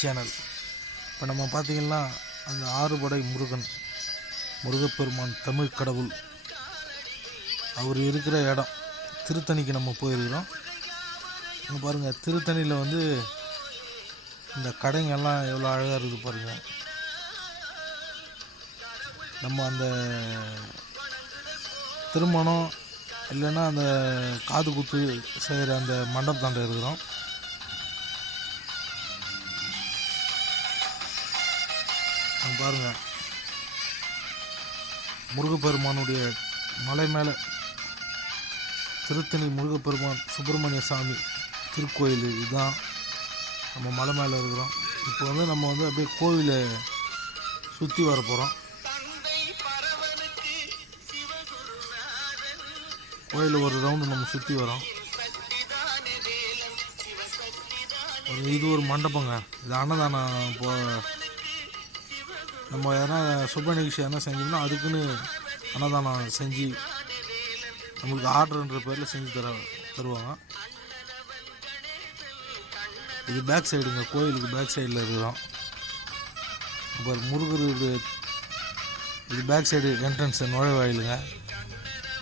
Channel இப்போ நம்ம பார்த்திங்கன்னா அந்த ஆறுபடை முருகன் முருகப்பெருமான் தமிழ் கடவுள். அவர் இருக்கிற இடம் திருத்தணிக்கு நம்ம போயிருக்கிறோம். இங்கே பாருங்கள் திருத்தணியில் வந்து இந்த கடைங்கெல்லாம் எவ்வளோ அழகாக இருக்குது பாருங்கள் நம்ம அந்த திருமணம் இல்லைன்னா அந்த காது குத்து செய்கிற அந்த மண்டபத்தாண்ட இருக்கிறோம். பாருங்கள் பாருங்க. முருகப்பெருமானுடைய மலை மேலே திருத்தணி முருகப்பெருமான் சுப்பிரமணிய சாமி திருக்கோயில் இதுதான். நம்ம மலை மேலே இருக்கிறோம். இப்போ வந்து நம்ம வந்து அப்படியே கோவிலை சுற்றி வர போகிறோம் கோயில் ஒரு ரவுண்டு நம்ம சுற்றி வரோம். ஒரு இது ஒரு மண்டபங்க. இது அன்னதானம் இப்போ நம்ம எதனா சுப நிகழ்ச்சி எதனா செஞ்சோம்னா அதுக்குன்னு அன்னதானம் செஞ்சு நம்மளுக்கு ஆர்டர்ன்ற பேரில் செஞ்சு தர தருவாங்க. இது பேக் சைடுங்க கோயிலுக்கு பேக் சைடில் இருக்கிறோம் இப்போ முருகர் இது பேக் சைடு என்ட்ரன்ஸ் நுழைவாயிலுங்க.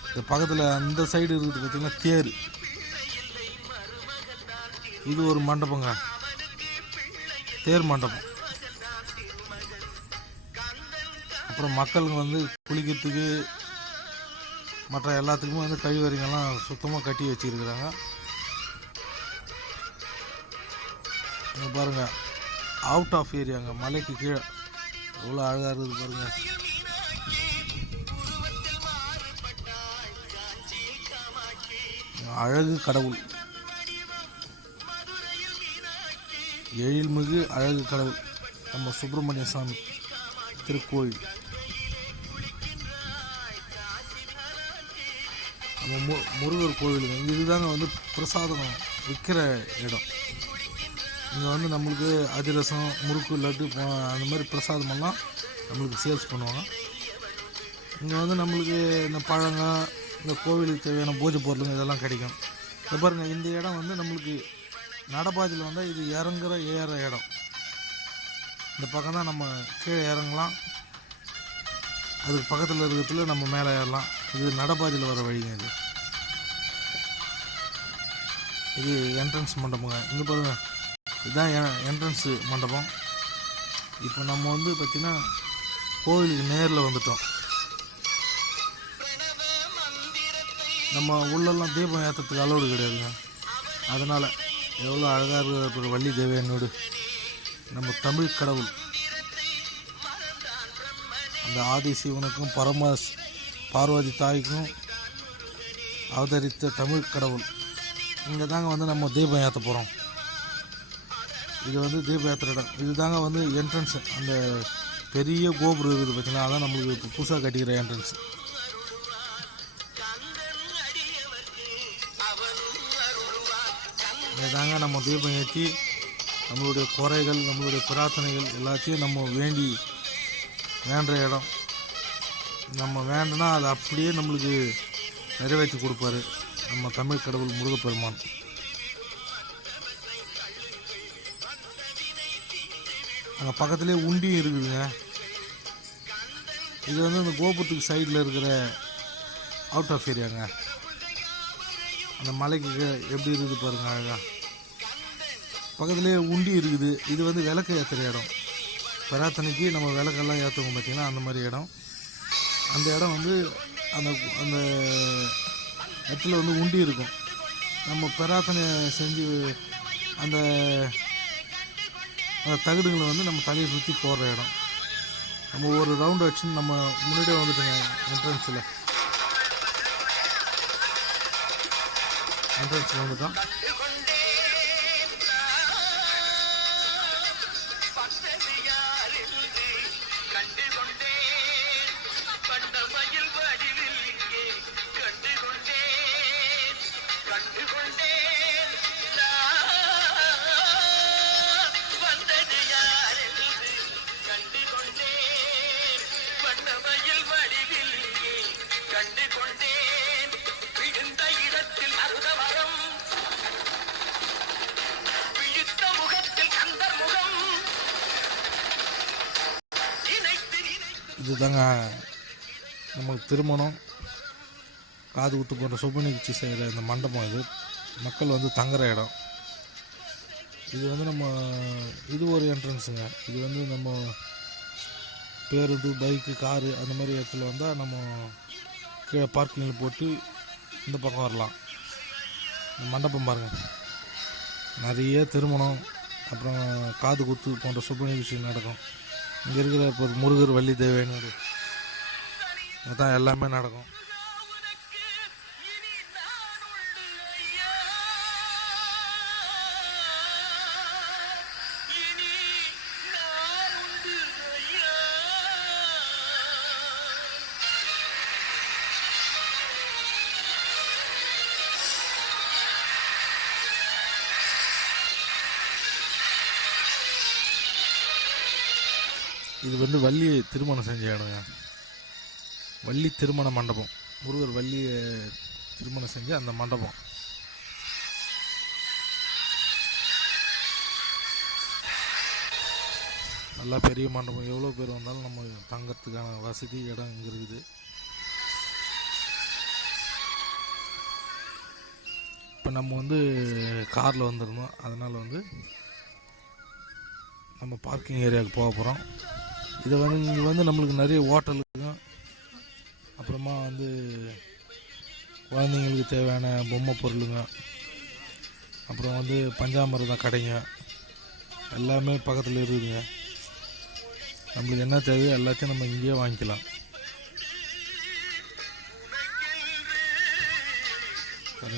இந்த பக்கத்தில் அந்த சைடு இருக்கிறது பார்த்திங்கன்னா தேர். இது ஒரு மண்டபங்க. தேர் மண்டபம். அப்புறம் மக்களுங்க வந்து குளிக்கிறதுக்கு மற்ற எல்லாத்துக்குமே வந்து கழிவறைங்கெல்லாம் சுத்தமாக கட்டி வச்சிருக்கிறாங்க. இங்கே பாருங்கள் அவுட் ஆஃப் ஏரியாங்க மலைக்கு கீழே. எவ்வளோ அழகாக இருக்குது பாருங்கள் அழகு கடவுள். எழில்மிகு அழகு கடவுள். நம்ம சுப்பிரமணிய சாமி திருக்கோயில். மு முருகர் கோவிலுங்க. இதுதாங்க வந்து பிரசாதம் விற்கிற இடம். இங்கே வந்து நம்மளுக்கு அதிரசம் முறுக்கு லட்டு அந்த மாதிரி பிரசாதமெல்லாம் நம்மளுக்கு சேல்ஸ் பண்ணுவாங்க. இங்கே வந்து நம்மளுக்கு இந்த பழங்க இந்த கோவிலுக்கு தேவையான பூஜை பொருளுங்க இதெல்லாம் கிடைக்கும். இதை பாருங்க இந்த இடம் வந்து நம்மளுக்கு நடப்பாதையில் வந்தால் இது இறங்குற ஏற இடம். இந்த பக்கம் தான் நம்ம கீழே இறங்கலாம். அதுக்கு பக்கத்தில் இருக்கிறதுல நம்ம மேலே ஏறலாம். இது நடப்பாதையில் வர வழிங்க இது. இது என்ட்ரன்ஸ் மண்டபங்க. இங்கே பாருங்கள் இதுதான் என்ட்ரன்ஸு மண்டபம். இப்போ நம்ம வந்து பார்த்திங்கன்னா கோவிலுக்கு நேரில் வந்துட்டோம். நம்ம உள்ளெல்லாம் தீபம் ஏற்றத்துக்கு அலோடு கிடையாதுங்க. அதனால் எவ்வளோ அழகாக இருக்கிற ஒரு வள்ளி தேவையனோடு. நம்ம தமிழ் கடவுள். அந்த ஆதி சிவனுக்கும் பரம பார்வதி தாய்க்கும் அவதரித்த தமிழ் கடவுள். இங்கே தாங்க வந்து நம்ம தீபம் ஏற்ற போகிறோம் இது வந்து தீபம் ஏற்றுற இடம். இது தாங்க வந்து என்ட்ரன்ஸ் அந்த பெரிய கோபுரம் இருக்குது பார்த்தீங்கன்னா அதான் நம்மளுக்கு இப்போ புதுசாக கட்டிக்கிற என்ட்ரன்ஸ் இங்கே தாங்க நம்ம தீபம் ஏற்றி நம்மளுடைய குறைகள் நம்மளுடைய பிரார்த்தனைகள் எல்லாத்தையும் நம்ம வேண்டி வேண்டுற இடம். நம்ம வேண்டுனா அதை அப்படியே நம்மளுக்கு நிறைவேற்றி கொடுப்பாரு. நம்ம தமிழ் கடவுள் முருகப்பெருமான். அங்கே பக்கத்துலேயே உண்டியும் இருக்குதுங்க. இது வந்து இந்த கோபுரத்துக்கு சைடில் இருக்கிற அவுட் ஆஃப் ஏரியாங்க அந்த மலைக்கு எப்படி இருக்குது பாருங்க அழகாக பக்கத்துலேயே உண்டி இருக்குது. இது வந்து விளக்கு ஏற்றுற இடம். பிரார்த்தனைக்கு நம்ம விளக்கெல்லாம் ஏற்றுவோம் பார்த்தீங்கன்னா அந்த மாதிரி இடம். அந்த இடம் வந்து அந்த அந்த இடத்துல வந்து உண்டி இருக்கும். நம்ம பிரார்த்தனை செஞ்சு அந்த அந்த தகடுங்களை வந்து நம்ம தலையை சுற்றி போடுற இடம். நம்ம ஒரு ரவுண்டு வச்சு நம்ம முன்னாடியே வந்துட்டோங்க என்ட்ரன்ஸில் என்ட்ரன்ஸில் வந்துட்டோம். இதுதாங்க நமக்கு திருமணம். காது குத்து போன்ற சுப நிகழ்ச்சி செய்கிற இந்த மண்டபம் இது. மக்கள் வந்து தங்குற இடம். இது வந்து நம்ம இது ஒரு என்ட்ரன்ஸுங்க இது வந்து நம்ம பேருந்து பைக்கு காரு அந்த மாதிரி இடத்துல வந்தால் நம்ம கீழே பார்க்கிங்கில் போட்டு இந்த பக்கம் வரலாம். இந்த மண்டபம் பாருங்கள் நிறைய திருமணம் அப்புறம் காது குத்து போன்ற சுப நிகழ்ச்சி நடக்கும். இங்கே இருக்கிற இப்போ முருகர் வள்ளி தேவையான தான் எல்லாமே நடக்கும். இது வந்து வள்ளி திருமணம் செஞ்ச இடங்க. வள்ளி திருமண மண்டபம். முருகர் வள்ளியை திருமணம் செஞ்ச அந்த மண்டபம். நல்லா பெரிய மண்டபம். எவ்வளோ பேர் வந்தாலும் நம்ம தங்கறதுக்கான வசதி இடம் இங்கே இருக்குது. இப்போ நம்ம வந்து காரில் வந்திருந்தோம். அதனால் வந்து நம்ம பார்க்கிங் ஏரியாவுக்கு போக போகிறோம் இதை வந்து இங்கே வந்து நம்மளுக்கு நிறைய ஹோட்டலுங்க அப்புறமா வந்து குழந்தைங்களுக்கு தேவையான பொம்மை பொருளுங்க. அப்புறம் வந்து பஞ்சாமிரதம் கடைங்க. எல்லாமே பக்கத்தில் இருக்குதுங்க. நம்மளுக்கு என்ன தேவையோ எல்லாத்தையும் நம்ம இங்கேயே வாங்கிக்கலாம்.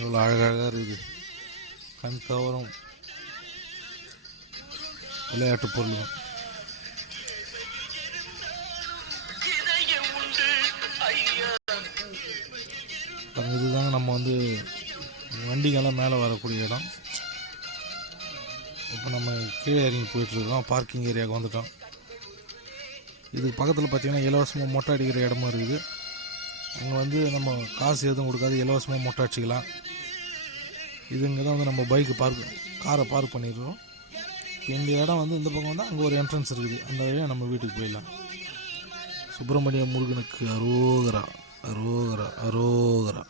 இவ்வளோ அழகழகாக இருக்குது. கண் கவரும். விளையாட்டு பொருளும் பாருங்க இதுதாங்க நம்ம வந்து வண்டிங்கெல்லாம் மேலே வரக்கூடிய இடம். இப்போ நம்ம கீழே இறங்கி போயிட்டுருக்கோம். பார்க்கிங் ஏரியாவுக்கு வந்துட்டோம். இதுக்கு பக்கத்தில் பார்த்திங்கன்னா இலவசமாக மொட்டை அடிக்கிற இடமும் இருக்குது. அங்கே வந்து நம்ம காசு எதுவும் கொடுக்காது. இலவசமாக மொட்டை அடிச்சிக்கலாம். இது இங்கே தான் வந்து நம்ம பைக்கு பார்க் காரை பார்க் பண்ணிடுறோம் இப்போ இந்த இடம் வந்து இந்த பக்கம் வந்தால் அங்கே ஒரு என்ட்ரன்ஸ் இருக்குது. அந்த வழியாக நம்ம வீட்டுக்கு போயிடலாம். சுப்பிரமணிய முருகனுக்கு அரோகரா. அரோகரா அரோகரா.